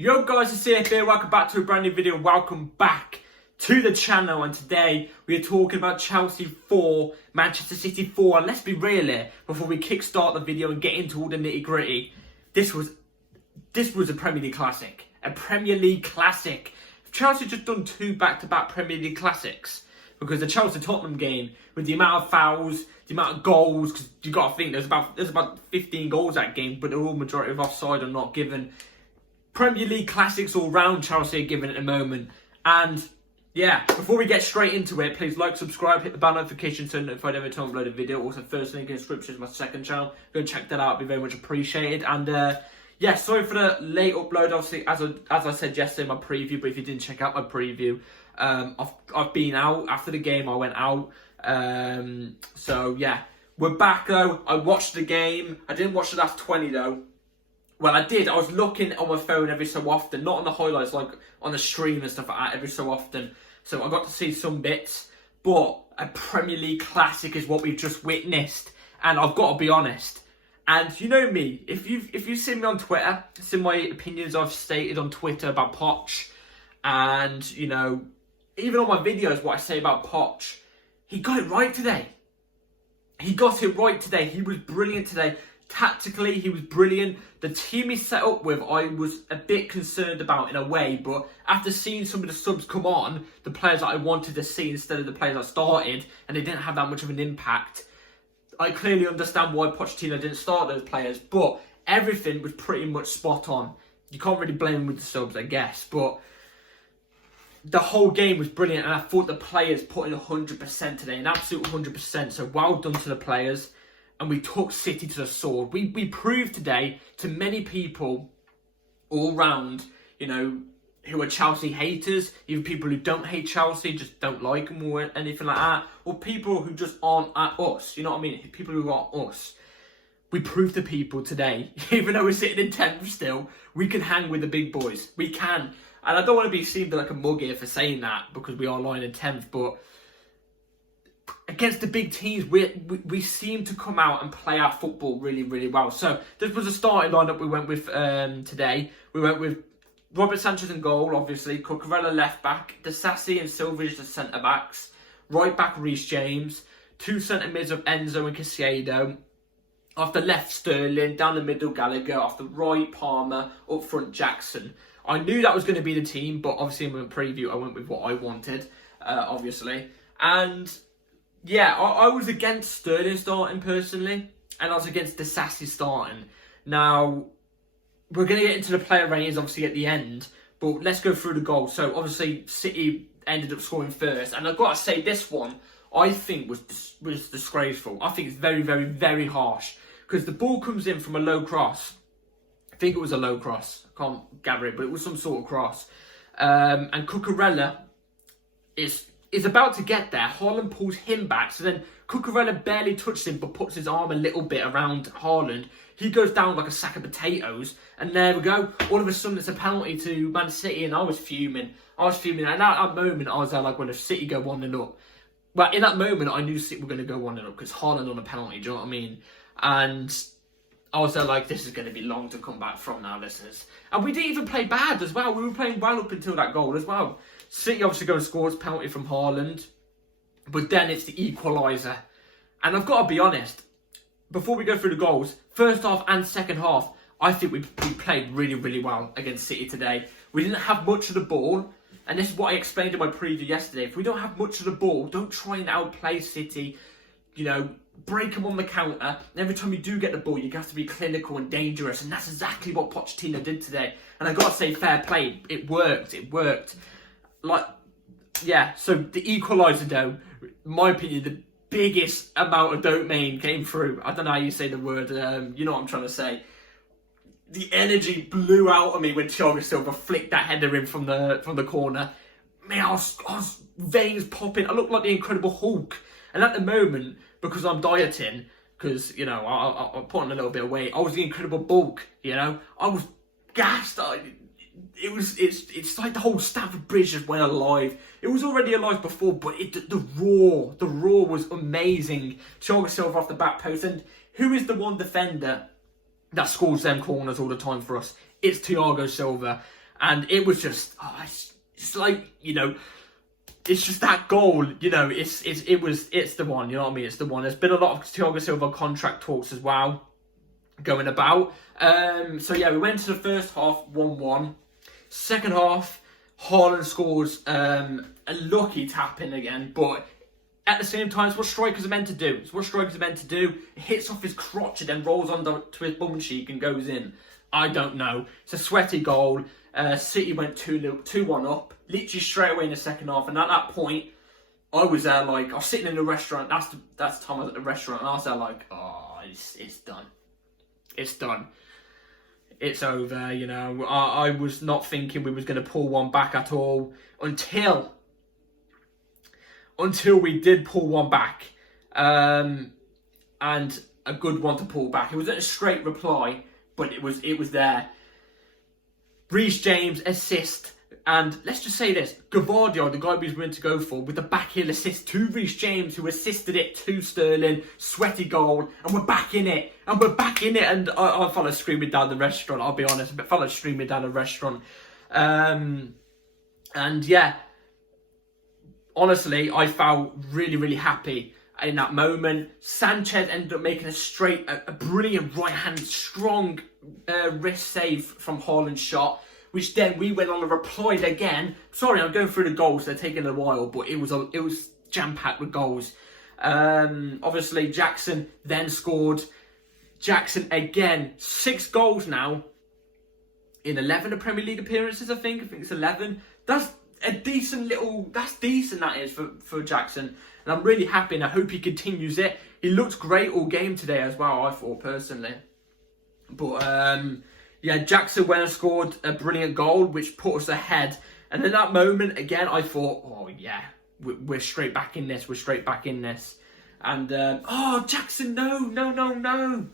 Yo guys, it's CF here, welcome back to a brand new video, welcome back to the channel, and today we are talking about Chelsea 4, Manchester City 4, and let's be real here, before we kickstart the video and get into all the nitty gritty, this was a Premier League classic, Chelsea just done 2 back-to-back Premier League classics, because the Chelsea-Tottenham game, with the amount of fouls, the amount of goals, because you got to think, there's about 15 goals that game, but they're all majority of offside or not given. Premier League classics all round Chelsea are given at the moment. And yeah, before we get straight into it, please like, subscribe, hit the bell notification so notified every time I upload a video. Also, first link in the description is my second channel. Go and check that out, it'd be very much appreciated. And yeah, sorry for the late upload, obviously, as I said yesterday in my preview, but if you didn't check out my preview, I've been out. After the game, I went out. So yeah, we're back though. I watched the game. I didn't watch the last 20 though. Well, I did. I was looking on my phone every so often, not on the highlights, like on the stream and stuff like that, every so often. So I got to see some bits. But a Premier League classic is what we've just witnessed, and I've got to be honest. And you know me, if you've seen me on Twitter, seen my opinions I've stated on Twitter about Poch, and you know, even on my videos, what I say about Poch, he got it right today. He got it right today. He was brilliant today. Tactically, he was brilliant. The team he set up with, I was a bit concerned about in a way, but after seeing some of the subs come on, the players that I wanted to see instead of the players that started, and they didn't have that much of an impact, I clearly understand why Pochettino didn't start those players, but everything was pretty much spot on. You can't really blame him with the subs, I guess, but the whole game was brilliant, and I thought the players put in 100% today, an absolute 100%, so well done to the players. And we took City to the sword. We proved today to many people all round, you know, who are Chelsea haters, even people who don't hate Chelsea, just don't like them or anything like that, or people who just aren't at us, you know what I mean? People who aren't us. We proved to people today, even though we're sitting in 10th still, we can hang with the big boys. We can. And I don't want to be seen like a mug here for saying that, because we are lying in 10th, but against the big teams, we seem to come out and play our football really, really well. So this was a starting lineup we went with today. We went with Robert Sanchez in goal, obviously. Cucurella left back. Disasi and Silva as the centre backs. Right back Reece James. 2 centre mids of Enzo and Caicedo. Off the left Sterling. Down the middle Gallagher. Off the right Palmer. Up front Jackson. I knew that was going to be the team, but obviously in my preview I went with what I wanted, obviously. And yeah, I was against Sterling starting personally, and I was against Disasi starting. Now, we're going to get into the player ratings obviously at the end, but let's go through the goals. So obviously City ended up scoring first, and I've got to say this one I think was disgraceful. I think it's very, very, very harsh, because the ball comes in from a low cross. I think it was a low cross. I can't gather it, but it was some sort of cross. And Cucurella is about to get there. Haaland pulls him back, so then Cucurella barely touches him but puts his arm a little bit around Haaland. He goes down like a sack of potatoes, and there we go. All of a sudden it's a penalty to Man City, and I was fuming. And at that moment I was there like, when if City go 1-0 up. Well, in that moment I knew City were going to go 1-0 up because Haaland on a penalty, do you know what I mean? And I was there like, this is going to be long to come back from now, listeners. And we didn't even play bad as well. We were playing well up until that goal as well. City obviously go and score, it's penalty from Haaland, but then it's the equaliser. And I've got to be honest, before we go through the goals, first half and second half, I think we played really, really well against City today. We didn't have much of the ball, and this is what I explained in my preview yesterday. If we don't have much of the ball, don't try and outplay City, you know, break them on the counter. And every time you do get the ball, you have to be clinical and dangerous, and that's exactly what Pochettino did today. And I've got to say, fair play, it worked. Like, yeah, so the equaliser though, in my opinion, the biggest amount of dopamine came through. I don't know how you say the word, you know what I'm trying to say. The energy blew out of me when Thiago Silva flicked that header in from the corner. Man, I was veins popping. I looked like the Incredible Hulk. And at the moment, because I'm dieting, because, you know, I'm putting a little bit of weight, I was the Incredible Bulk, you know. I was gassed. It's like the whole Stamford Bridge just went alive. It was already alive before, but the roar was amazing. Thiago Silva off the back post, and who is the one defender that scores them corners all the time for us? It's Thiago Silva. And it was just, it's like, you know, it's just that goal, you know, it's the one, you know what I mean? It's the one. There's been a lot of Thiago Silva contract talks as well going about. So yeah, we went to the first half 1-1. Second half, Haaland scores a lucky tap in again, but at the same time, it's what strikers are meant to do. It's what strikers are meant to do. It hits off his crotch and then rolls onto his bum cheek and goes in. I don't know. It's a sweaty goal. City went 2-1 up, literally straight away in the second half. And at that point, I was there like, I was sitting in a restaurant. That's the time I was at the restaurant. And I was there like, oh, it's done. It's done. It's over, you know. I was not thinking we was going to pull one back at all until we did pull one back. And a good one to pull back. It wasn't a straight reply, but it was there. Reece James assist, and let's just say this: Gavardio, the guy we was meant to go for, with the backheel assist to Reece James, who assisted it to Sterling. Sweaty goal, and we're back in it, and I followed screaming down the restaurant. I'll be honest, but followed screaming down the restaurant, and yeah, honestly, I felt really, really happy in that moment. Sanchez ended up making a brilliant right-hand, strong wrist save from Haaland's shot, which then we went on and replied again. Sorry, I'm going through the goals, they're taking a while, but it was jam-packed with goals. Obviously, Jackson then scored. Jackson again, 6 goals now in 11 of Premier League appearances, I think it's 11. That's a decent that is for Jackson. And I'm really happy, and I hope he continues it. He looked great all game today as well, I thought, personally. But, yeah, Jackson went and scored a brilliant goal, which put us ahead. And in that moment, again, I thought, oh, yeah, we're straight back in this. And, Jackson, no.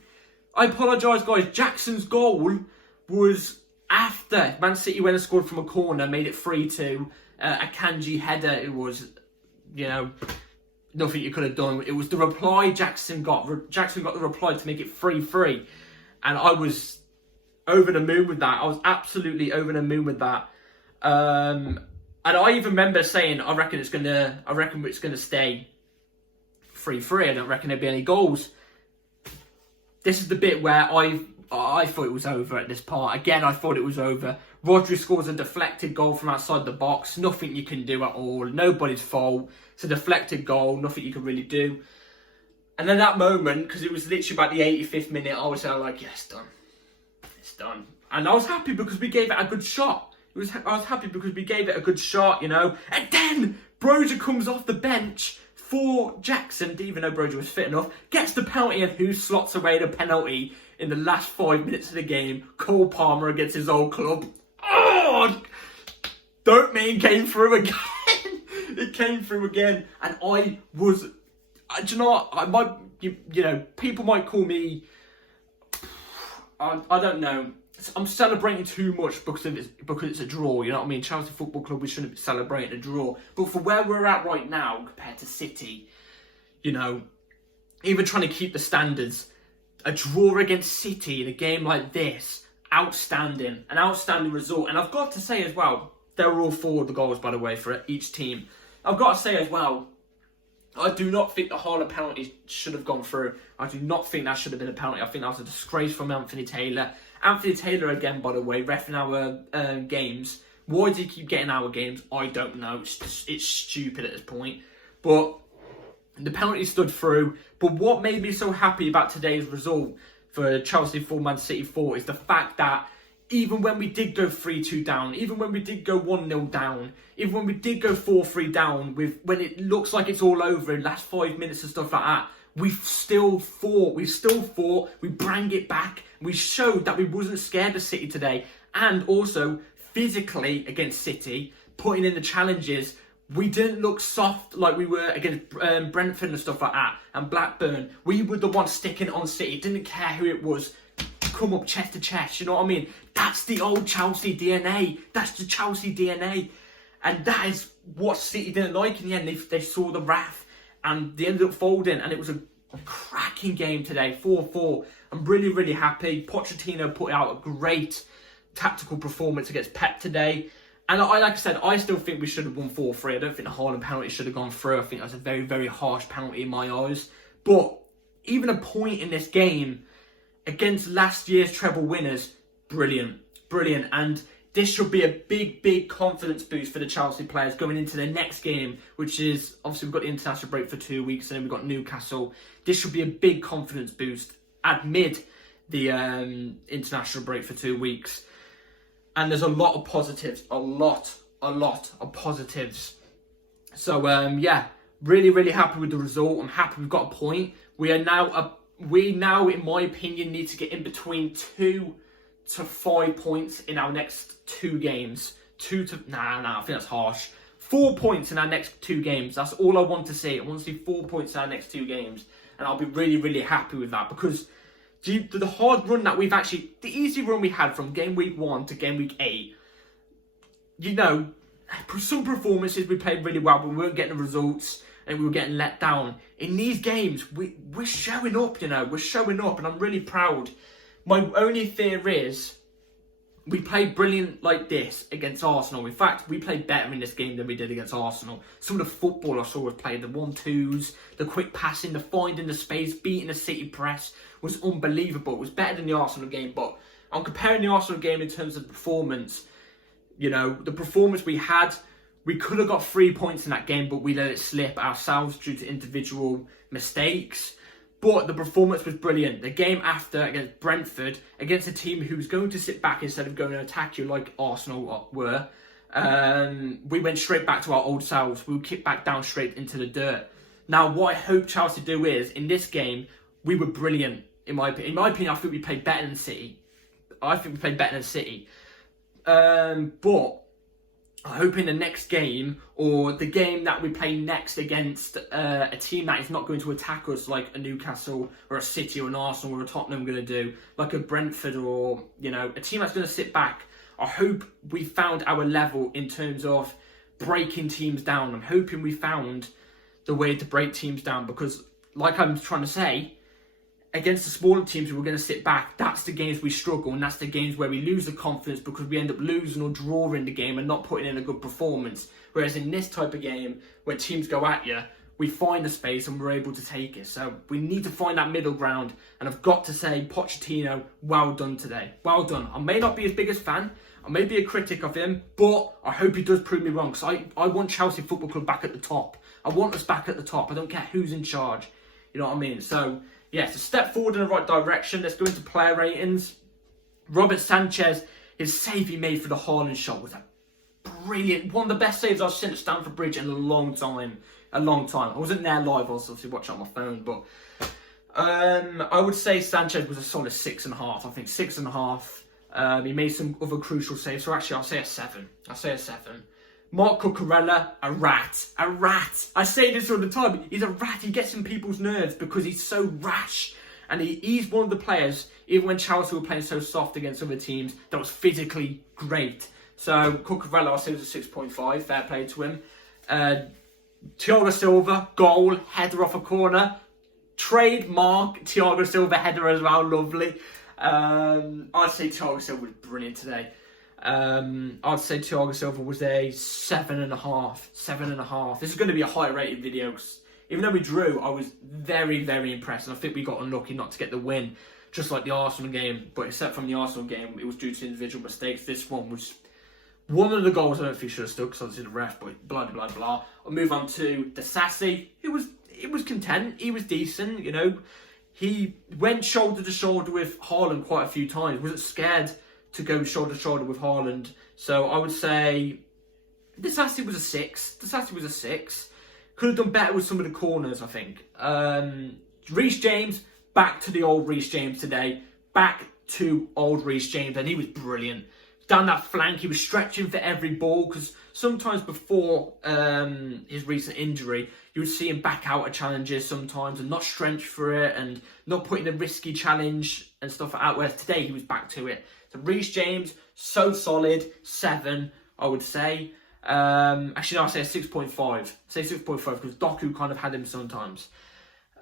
I apologise, guys. Jackson's goal was after Man City went and scored from a corner, made it 3-2. A Kanji header, it was, you know, nothing you could have done. It was the reply Jackson got. Jackson got the reply to make it 3-3. And I was over the moon with that. I was absolutely over the moon with that. And I even remember saying, I reckon it's gonna stay 3-3. I don't reckon there'll be any goals. This is the bit where I thought it was over at this part. Again, I thought it was over. Rodri scores a deflected goal from outside the box. Nothing you can do at all. Nobody's fault. It's a deflected goal. Nothing you can really do. And then that moment, because it was literally about the 85th minute, I was there like, yeah, it's done. It's done. And I was happy because we gave it a good shot. I was happy because we gave it a good shot, you know. And then Broja comes off the bench for Jackson, even though Broja was fit enough, gets the penalty, and who slots away the penalty in the last 5 minutes of the game? Cole Palmer against his old club. Oh! Don't mean came through again. It came through again. And I was... do you know what? You know, people might call me... I don't know. I'm celebrating too much because it's a draw, you know what I mean? Chelsea Football Club, we shouldn't be celebrating a draw. But for where we're at right now compared to City, you know, even trying to keep the standards, a draw against City in a game like this, outstanding. An outstanding result. And I've got to say as well, they were all 4 of the goals, by the way, for each team. I've got to say as well, I do not think the Haaland penalty should have gone through. I do not think that should have been a penalty. I think that was a disgrace from Anthony Taylor. Anthony Taylor, again, by the way, reffing our games. Why does he keep getting our games? I don't know. It's stupid at this point. But the penalty stood through. But what made me so happy about today's result for Chelsea 4, Man City 4 is the fact that even when we did go 3-2 down, even when we did go 1-0 down, even when we did go 4-3 down, when it looks like it's all over in the last 5 minutes and stuff like that, we still fought, we bring it back, we showed that we wasn't scared of City today, and also, physically against City, putting in the challenges, we didn't look soft like we were against Brentford and stuff like that, and Blackburn. We were the ones sticking on City, didn't care who it was, come up chest to chest, you know what I mean? That's the old Chelsea DNA, that's the Chelsea DNA, and that is what City didn't like in the end. They saw the wrath, and they ended up folding, and it was a cracking game today, 4-4. I'm really, really happy. Pochettino put out a great tactical performance against Pep today. And like I said, I still think we should have won 4-3. I don't think the Haaland penalty should have gone through. I think that was a very, very harsh penalty in my eyes. But even a point in this game against last year's treble winners, brilliant. Brilliant. And this should be a big, big confidence boost for the Chelsea players going into the next game, which is, obviously, we've got the international break for 2 weeks, and then we've got Newcastle. This should be a big confidence boost amid the international break for 2 weeks. And there's a lot of positives, a lot of positives. So, yeah, really, really happy with the result. I'm happy we've got a point. We now, in my opinion, need to get in between 2 to 5 points in our next 2 games. I think that's harsh. 4 points in our next 2 games. That's all I want to see. I want to see 4 points in our next 2 games. And I'll be really, really happy with that, because the hard run that the easy run we had from game week 1 to game week 8, some performances we played really well, but we weren't getting the results and we were getting let down. In these games, we're showing up, we're showing up, and I'm really proud. My only fear is we played brilliant like this against Arsenal. In fact, we played better in this game than we did against Arsenal. Some of the football I saw us play, the 1-2s, the quick passing, the finding the space, beating the City press was unbelievable. It was better than the Arsenal game, but I'm comparing the Arsenal game in terms of performance. The performance we had, we could have got 3 points in that game, but we let it slip ourselves due to individual mistakes. But the performance was brilliant. The game after against Brentford, against a team who's going to sit back instead of going to attack you like Arsenal were, we went straight back to our old selves. We kicked back down straight into the dirt. Now, what I hope Chelsea do is, in this game, we were brilliant, in my opinion. In my opinion, I think we played better than City. But I hope in the next game, or the game that we play next against a team that is not going to attack us like a Newcastle or a City or an Arsenal or a Tottenham are going to do, like a Brentford or, a team that's going to sit back, I hope we found our level in terms of breaking teams down. I'm hoping we found the way to break teams down, because, like I'm trying to say, against the smaller teams who are going to sit back, that's the games we struggle, and that's the games where we lose the confidence because we end up losing or drawing the game and not putting in a good performance. Whereas in this type of game, where teams go at you, we find the space and we're able to take it. So we need to find that middle ground, and I've got to say, Pochettino, well done today. Well done. I may not be his biggest fan, I may be a critic of him, but I hope he does prove me wrong, because I want Chelsea Football Club back at the top. I want us back at the top. I don't care who's in charge. You know what I mean? So, yeah, it's a step forward in the right direction. Let's go into player ratings. Robert Sanchez, his save he made for the Haaland shot was a brilliant, one of the best saves I've seen at Stamford Bridge in a long time. I wasn't there live, I was obviously watching on my phone, but I would say Sanchez was a solid 6.5. I think 6.5. He made some other crucial saves, so actually I'll say a 7. Marc Cucurella, a rat. I say this all the time. He's a rat. He gets in people's nerves because he's so rash. And he's one of the players, even when Chelsea were playing so soft against other teams, that was physically great. So, Cucurella, I say, was a 6.5. Fair play to him. Thiago Silva, goal, header off a corner. Trademark Thiago Silva header as well, lovely. I'd say Thiago Silva was brilliant today. I'd say Thiago Silva was a 7.5. This is going to be a high rated video, because even though we drew, I was very, very impressed, and I think we got unlucky not to get the win, just like the Arsenal game. But except from the Arsenal game, it was due to individual mistakes. This one was one of the goals I don't think should have stuck, because obviously the ref, but blah blah blah. I'll move on to Disasi. He was content. He was decent. He went shoulder to shoulder with Haaland quite a few times. Wasn't scared to go shoulder to shoulder with Haaland. So I would say Disasi was a 6. Could have done better with some of the corners, I think. Reece James, back to the old Reece James today. Back to old Reece James, and he was brilliant. Down that flank, he was stretching for every ball, because sometimes before his recent injury, you would see him back out of challenges sometimes and not stretch for it and not putting a risky challenge and stuff like that. Whereas today, he was back to it. So Reece James, so solid, 7, I would say. Actually, no, I'll say a 6.5. Say 6.5 because Doku kind of had him sometimes.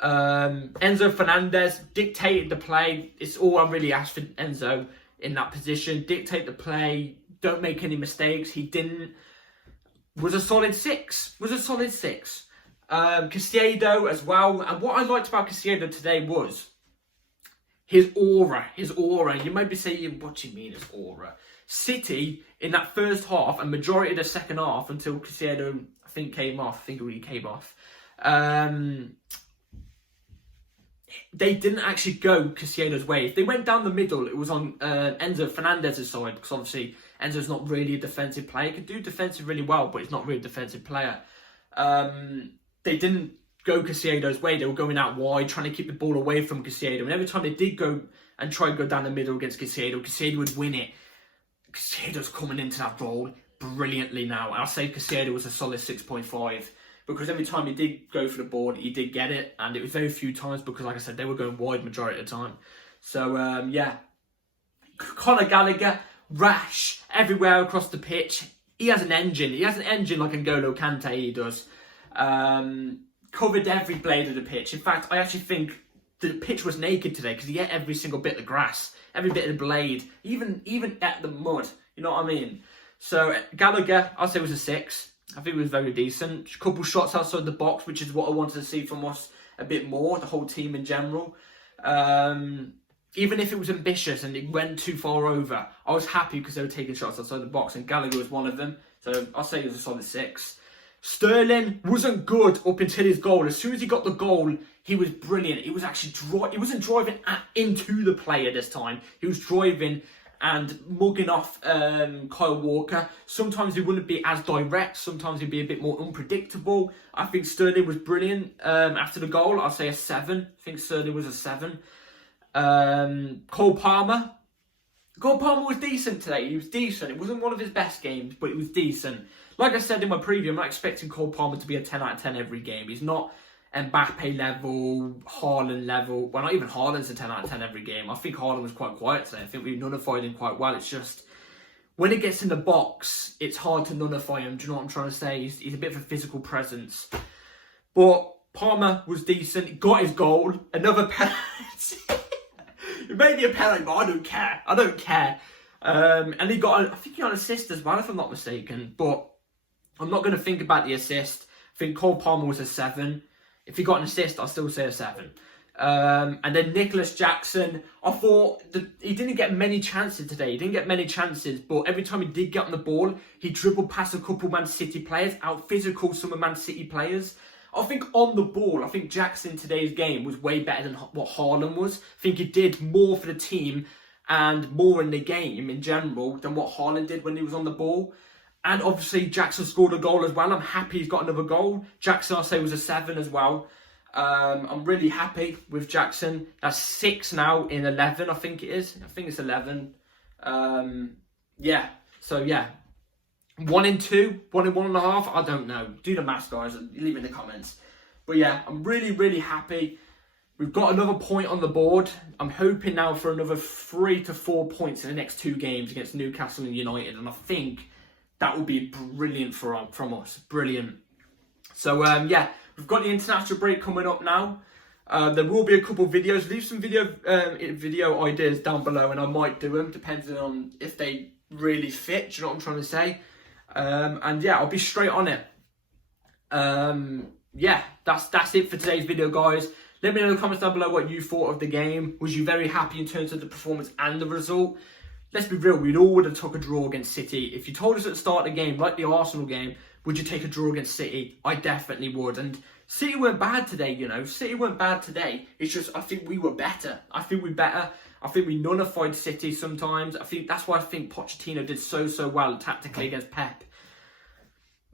Enzo Fernandez dictated the play. It's all I really asked for Enzo. in that position, dictate the play, don't make any mistakes. He didn't. Was a solid 6. Caicedo as well. And what I liked about Caicedo today was his aura. You might be saying, what do you mean his aura? City, in that first half, and majority of the second half, until Caicedo, I think, came off. They didn't actually go Caicedo's way. If they went down the middle, it was on Enzo Fernandez's side, because obviously Enzo's not really a defensive player. He could do defensive really well, but he's not really a defensive player. They didn't go Caicedo's way. They were going out wide, trying to keep the ball away from Caicedo. And every time they did go and try to go down the middle against Caicedo would win it. Caicedo's coming into that role brilliantly now. I'll say Caicedo was a solid 6.5. Because every time he did go for the ball, he did get it. And it was very few times because, like I said, they were going wide majority of the time. So, yeah. Conor Gallagher, rash, everywhere across the pitch. He has an engine. He has an engine like N'Golo Kante, he does. Covered every blade of the pitch. In fact, I actually think the pitch was naked today because he ate every single bit of the grass, every bit of the blade, even at the mud. You know what I mean? So, Gallagher, I'll say was a 6. I think it was very decent. A couple shots outside the box, which is what I wanted to see from us a bit more, the whole team in general. Even if it was ambitious and it went too far over, I was happy because they were taking shots outside the box, and Gallagher was one of them. So I'll say it was a solid 6. Sterling wasn't good up until his goal. As soon as he got the goal, he was brilliant. He was actually he wasn't driving into the player this time. He was driving and mugging off Kyle Walker. Sometimes he wouldn't be as direct. Sometimes he'd be a bit more unpredictable. I think Sterling was brilliant after the goal. I'll say a 7. I think Sterling was a 7. Cole Palmer. Cole Palmer was decent today. He was decent. It wasn't one of his best games, but it was decent. Like I said in my preview, I'm not expecting Cole Palmer to be a 10 out of 10 every game. He's not Mbappe level, Haaland level. Well, not even Haaland's a 10 out of 10 every game. I think Haaland was quite quiet today. I think we nullified him quite well. It's just, when it gets in the box, it's hard to nullify him. Do you know what I'm trying to say? He's a bit of a physical presence. But Palmer was decent. He got his goal. Another penalty. It may be a penalty, but I don't care. And he got, I think he got an assist as well, if I'm not mistaken. But I'm not going to think about the assist. I think Cole Palmer was a 7. If he got an assist, I'll still say a 7. And then Nicholas Jackson, I thought that he didn't get many chances today. He didn't get many chances, but every time he did get on the ball, he dribbled past a couple Man City players, out physical some of Man City players. I think on the ball, I think Jackson today's game was way better than what Haaland was. I think he did more for the team and more in the game in general than what Haaland did when he was on the ball. And obviously Jackson scored a goal as well. I'm happy he's got another goal. Jackson, I'll say, was a 7 as well. I'm really happy with Jackson. That's 6 now in 11, I think it is. I think it's 11. Yeah. So, yeah. 1 in 2, 1 in 1.5. I don't know. Do the maths, guys. Leave it in the comments. But, yeah, I'm really, really happy. We've got another point on the board. I'm hoping now for another 3 to 4 points in the next 2 games against Newcastle and United. And I think that would be brilliant from us. Brilliant. So, yeah, we've got the international break coming up now. There will be a couple of videos. Leave some video ideas down below and I might do them, depending on if they really fit. Do you know what I'm trying to say? And, yeah, I'll be straight on it. Yeah, that's it for today's video, guys. Let me know in the comments down below what you thought of the game. Was you very happy in terms of the performance and the result? Let's be real, we all would have took a draw against City. If you told us at the start of the game, like the Arsenal game, would you take a draw against City? I definitely would. And City weren't bad today, you know. City weren't bad today. It's just, I think we were better. I think we nullified City sometimes. That's why I think Pochettino did so well tactically against Pep.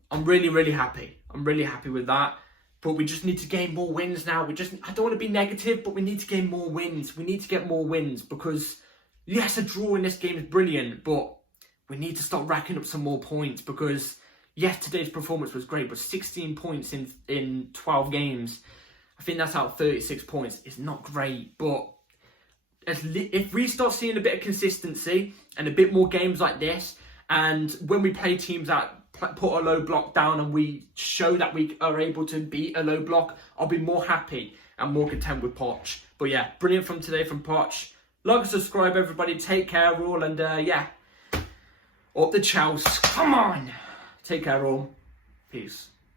I'm really, really happy. I'm really happy with that. But we just need to gain more wins now. I don't want to be negative, but we need to gain more wins. We need to get more wins because, yes, a draw in this game is brilliant, but we need to start racking up some more points because, yes, today's performance was great, but 16 points in 12 games, I think that's out 36 points. It's not great, but if we start seeing a bit of consistency and a bit more games like this, and when we play teams that put a low block down and we show that we are able to beat a low block, I'll be more happy and more content with Poch. But yeah, brilliant from today from Poch. Like and subscribe, everybody. Take care, all, and yeah, up the Chelsea. Come on. Take care, all. Peace.